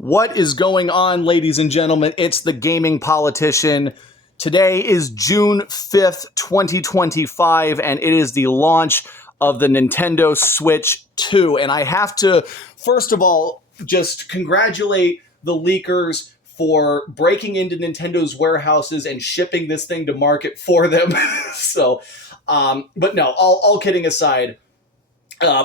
What is going on, ladies and gentlemen? It's the Gaming Politician. Today is June 5th, 2025, and it is the launch of the Nintendo Switch 2. And I have to, first of all, just congratulate the leakers for breaking into Nintendo's warehouses and shipping this thing to market for them. But no, all kidding aside,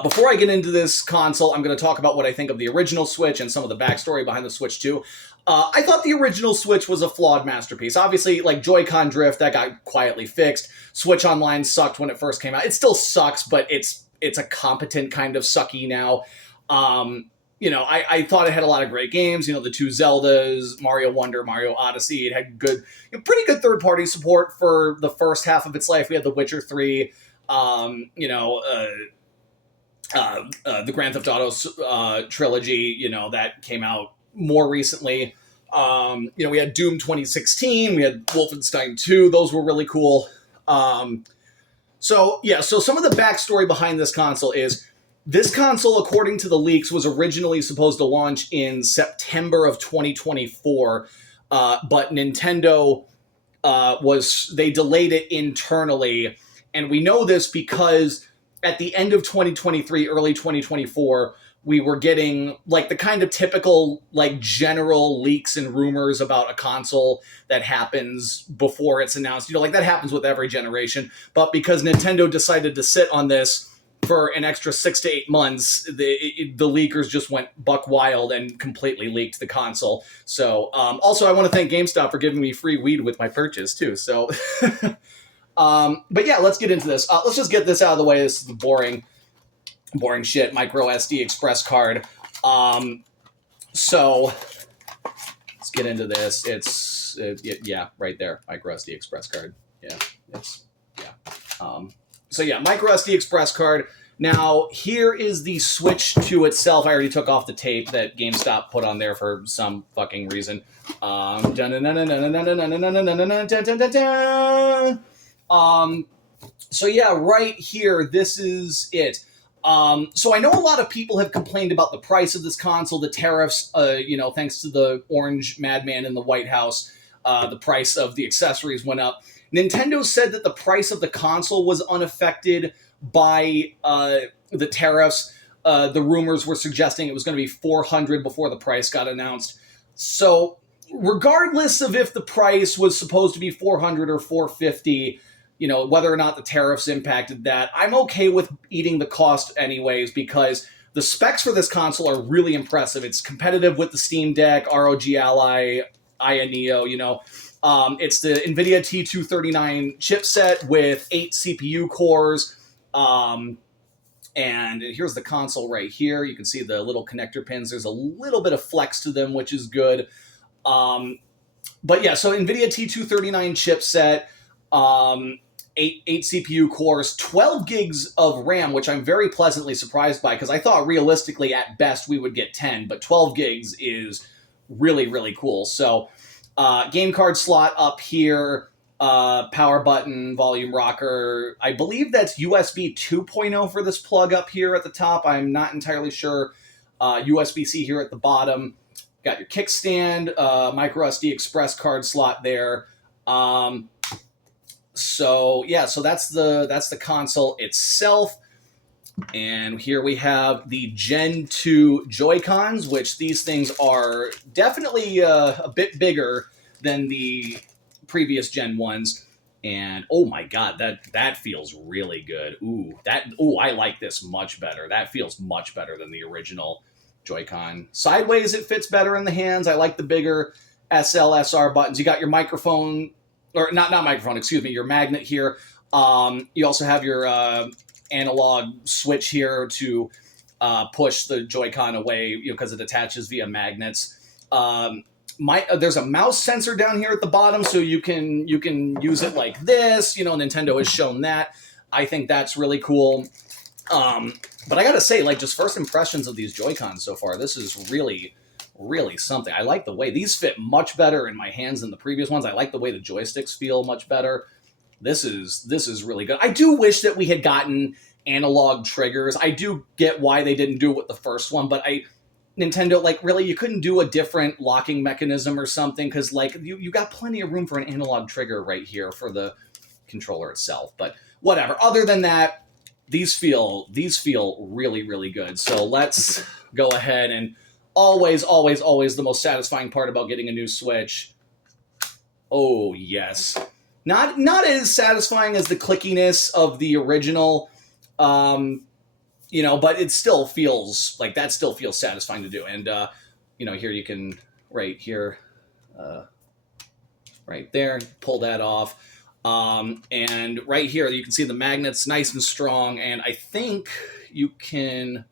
before I get into this console, I'm going to talk about what I think of the original Switch and some of the backstory behind the Switch 2. I thought the original Switch was a flawed masterpiece. Obviously, like Joy-Con drift, that got quietly fixed. Switch Online sucked when it first came out. It still sucks, but it's a competent kind of sucky now. I thought it had a lot of great games. The two Zeldas, Mario Wonder, Mario Odyssey. It had pretty good third-party support for the first half of its life. We had The Witcher 3, the Grand Theft Auto trilogy, that came out more recently. We had Doom 2016, we had Wolfenstein 2, those were really cool. So some of the backstory behind this console is, this console, according to the leaks, was originally supposed to launch in September of 2024, but Nintendo, they delayed it internally, and we know this because at the end of 2023, early 2024, we were getting like the kind of typical like general leaks and rumors about a console that happens before it's announced. Like that happens with every generation. But because Nintendo decided to sit on this for an extra 6 to 8 months, the leakers just went buck wild and completely leaked the console. So also I want to thank GameStop for giving me free weed with my purchase too. So but yeah, let's get into this. Let's just get this out of the way. This is the boring shit. Micro SD express card. So let's get into this. Yeah, right there. Micro SD express card. Yeah. Micro SD express card. Now, here is the Switch 2 itself. I already took off the tape that GameStop put on there for some fucking reason. Right here, this is it. So I know a lot of people have complained about the price of this console, the tariffs, thanks to the orange madman in the White House, the price of the accessories went up. Nintendo said that the price of the console was unaffected by the tariffs. The rumors were suggesting it was going to be $400 before the price got announced. So regardless of if the price was supposed to be $400 or $450, whether or not the tariffs impacted that, I'm okay with eating the cost anyways, because the specs for this console are really impressive. It's competitive with the Steam Deck, ROG Ally, Aya Neo, it's the NVIDIA T239 chipset with 8 CPU cores. And here's the console right here. You can see the little connector pins. There's a little bit of flex to them, which is good. So NVIDIA T239 chipset, 8 CPU cores, 12 gigs of RAM, which I'm very pleasantly surprised by, because I thought realistically at best we would get 10, but 12 gigs is really, really cool. So game card slot up here, power button, volume rocker. I believe that's USB 2.0 for this plug up here at the top. I'm not entirely sure. USB-C here at the bottom. Got your kickstand, micro SD express card slot there. So that's the console itself. And here we have the Gen 2 Joy-Cons, which these things are definitely a bit bigger than the previous Gen 1s. And oh my god, that feels really good. I like this much better. That feels much better than the original Joy-Con. Sideways, it fits better in the hands. I like the bigger SLSR buttons. You got your microphone, or not microphone, excuse me, your magnet here. You also have your analog switch here to push the Joy-Con away, because it attaches via magnets. There's a mouse sensor down here at the bottom, so you can use it like this. Nintendo has shown that. I think that's really cool. But I gotta say, just first impressions of these Joy-Cons so far, this is really, really something. I like the way these fit much better in my hands than the previous ones. I like the way the joysticks feel much better. This is really good. I do wish that we had gotten analog triggers. I do get why they didn't do it with the first one, but Nintendo, like, really, you couldn't do a different locking mechanism or something, because, like, you got plenty of room for an analog trigger right here for the controller itself. But whatever. Other than that, these feel really, really good. So let's go ahead and always the most satisfying part about getting a new Switch. Oh, yes. Not as satisfying as the clickiness of the original, you know, but it still feels like that still feels satisfying to do. And, you know, here you can, right here, right there, pull that off. And right here, you can see the magnets nice and strong. And I think you can,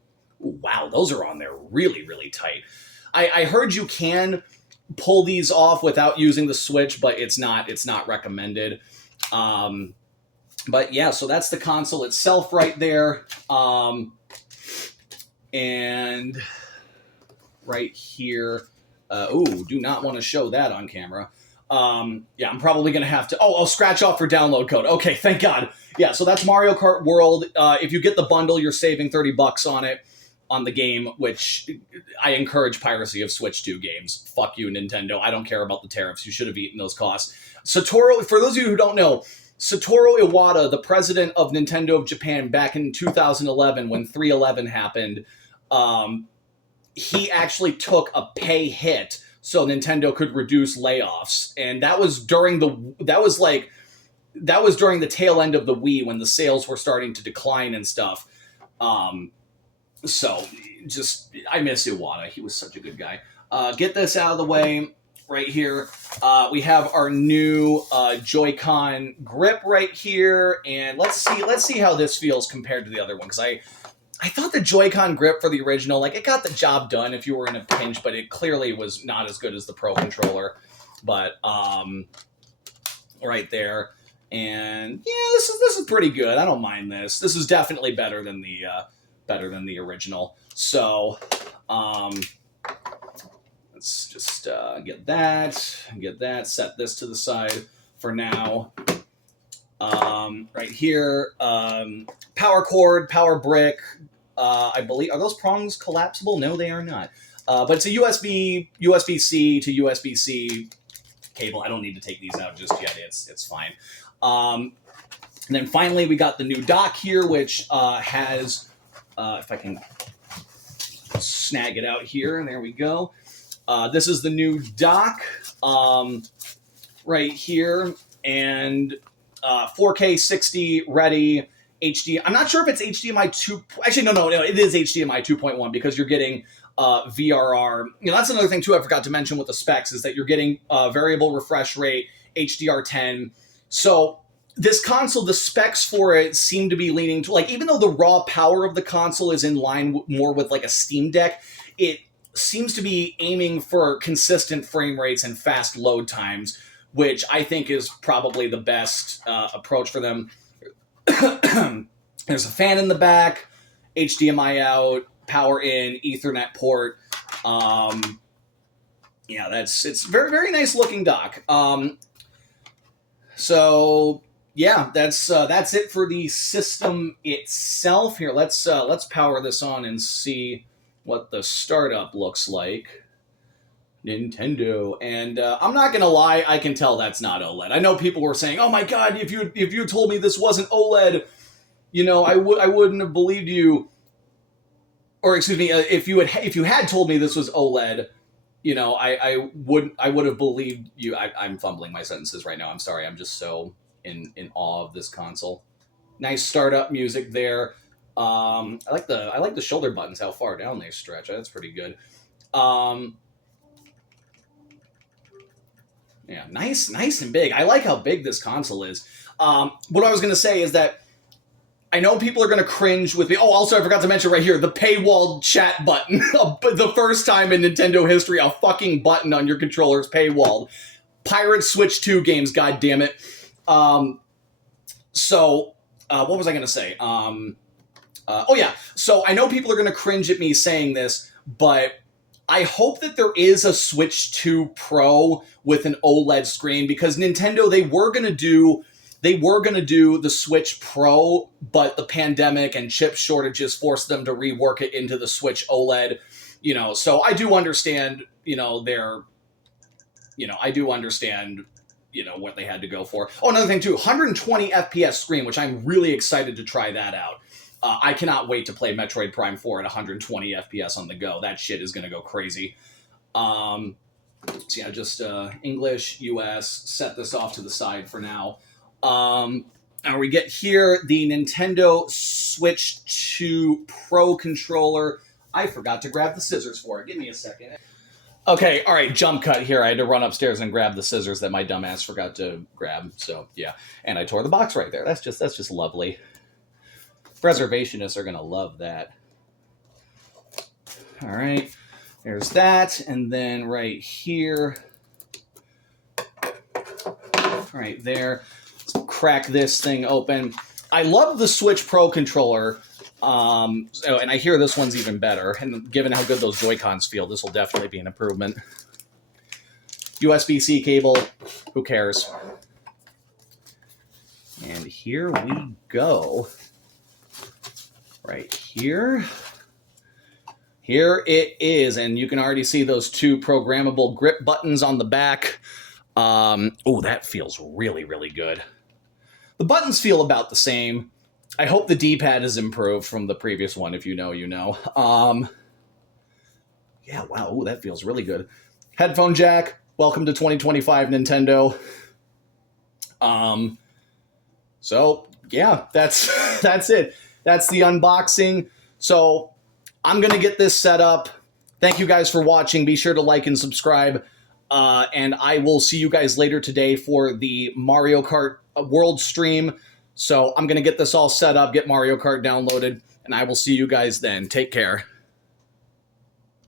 ooh, wow, those are on there really, really tight. I heard you can pull these off without using the Switch, but it's not recommended. But yeah, so that's the console itself right there. And right here, ooh, do not want to show that on camera. Yeah, I'm probably going to have to, I'll scratch off for download code. Okay, thank God. Yeah, so that's Mario Kart World. If you get the bundle, you're saving $30 on it, on the game, which I encourage piracy of Switch 2 games. Fuck you, Nintendo. I don't care about the tariffs. You should have eaten those costs. Satoru, for those of you who don't know, Satoru Iwata, the president of Nintendo of Japan back in 2011 when 311 happened, he actually took a pay hit so Nintendo could reduce layoffs. And that was during the tail end of the Wii when the sales were starting to decline and stuff. So just, I miss Iwata. He was such a good guy. Get this out of the way right here. We have our new Joy-Con grip right here. And let's see how this feels compared to the other one. Because I thought the Joy-Con grip for the original, like, it got the job done if you were in a pinch, but it clearly was not as good as the Pro Controller. But right there. And yeah, this is pretty good. I don't mind this. This is definitely better than the original. So let's just get that, set this to the side for now. Right here, power cord, power brick. I believe, are those prongs collapsible? No, they are not. But it's a USB-C to USB-C cable. I don't need to take these out just yet. It's fine. And then finally, we got the new dock here, which has, if I can snag it out here, and there we go. This is the new dock right here, and 4K 60 ready HD. I'm not sure if it's HDMI 2. Actually, no, it is HDMI 2.1 because you're getting VRR. You know, that's another thing too I forgot to mention with the specs is that you're getting variable refresh rate, HDR10. So this console, the specs for it seem to be leaning to, like, even though the raw power of the console is in line more with like a Steam Deck, it seems to be aiming for consistent frame rates and fast load times, which I think is probably the best approach for them. There's a fan in the back, HDMI out, power in, Ethernet port. Yeah, it's very, very nice looking dock. So yeah, that's it for the system itself. Here, let's power this on and see what the startup looks like. Nintendo, and I'm not gonna lie, I can tell that's not OLED. I know people were saying, "Oh my God, if you told me this wasn't OLED, you know, I wouldn't have believed you." Or excuse me, if you had told me this was OLED, you know, I would have believed you. I'm fumbling my sentences right now. I'm sorry. I'm just so in awe of this console. Nice startup music there. I like the shoulder buttons. How far down they stretch. That's pretty good. Yeah, nice and big. I like how big this console is. What I was going to say is that I know people are going to cringe with me. Oh, also, I forgot to mention right here, the paywall chat button. The first time in Nintendo history, a fucking button on your controller is paywalled. Pirate Switch 2 games, goddammit. So, what was I going to say? Oh, yeah. So, I know people are going to cringe at me saying this, but I hope that there is a Switch 2 Pro with an OLED screen, because Nintendo, they were going to do the Switch Pro, but the pandemic and chip shortages forced them to rework it into the Switch OLED. You know, so I do understand, I do understand, what they had to go for. Oh, another thing too, 120 FPS screen, which I'm really excited to try that out. I cannot wait to play Metroid Prime 4 at 120 FPS on the go. That shit is going to go crazy. So yeah, just English, US, set this off to the side for now. And we get here the Nintendo Switch 2 Pro controller. I forgot to grab the scissors for it. Give me a second. Okay, all right, jump cut here. I had to run upstairs and grab the scissors that my dumbass forgot to grab. So yeah, and I tore the box right there. That's just lovely. Preservationists are gonna love that. All right, there's that, and then right here, right there. Let's crack this thing open. I love the Switch Pro controller. And I hear this one's even better. And given how good those Joy-Cons feel, this will definitely be an improvement. USB-C cable, who cares? And here we go. Right here. Here it is, and you can already see those two programmable grip buttons on the back. Oh, that feels really, really good. The buttons feel about the same. I hope the D-pad is improved from the previous one. If you know, you know. Yeah, wow. Ooh, that feels really good. Headphone jack. Welcome to 2025, Nintendo. So, yeah, that's it. That's the unboxing. So, I'm going to get this set up. Thank you guys for watching. Be sure to like and subscribe. And I will see you guys later today for the Mario Kart World stream. So I'm going to get this all set up, get Mario Kart downloaded, and I will see you guys then. Take care.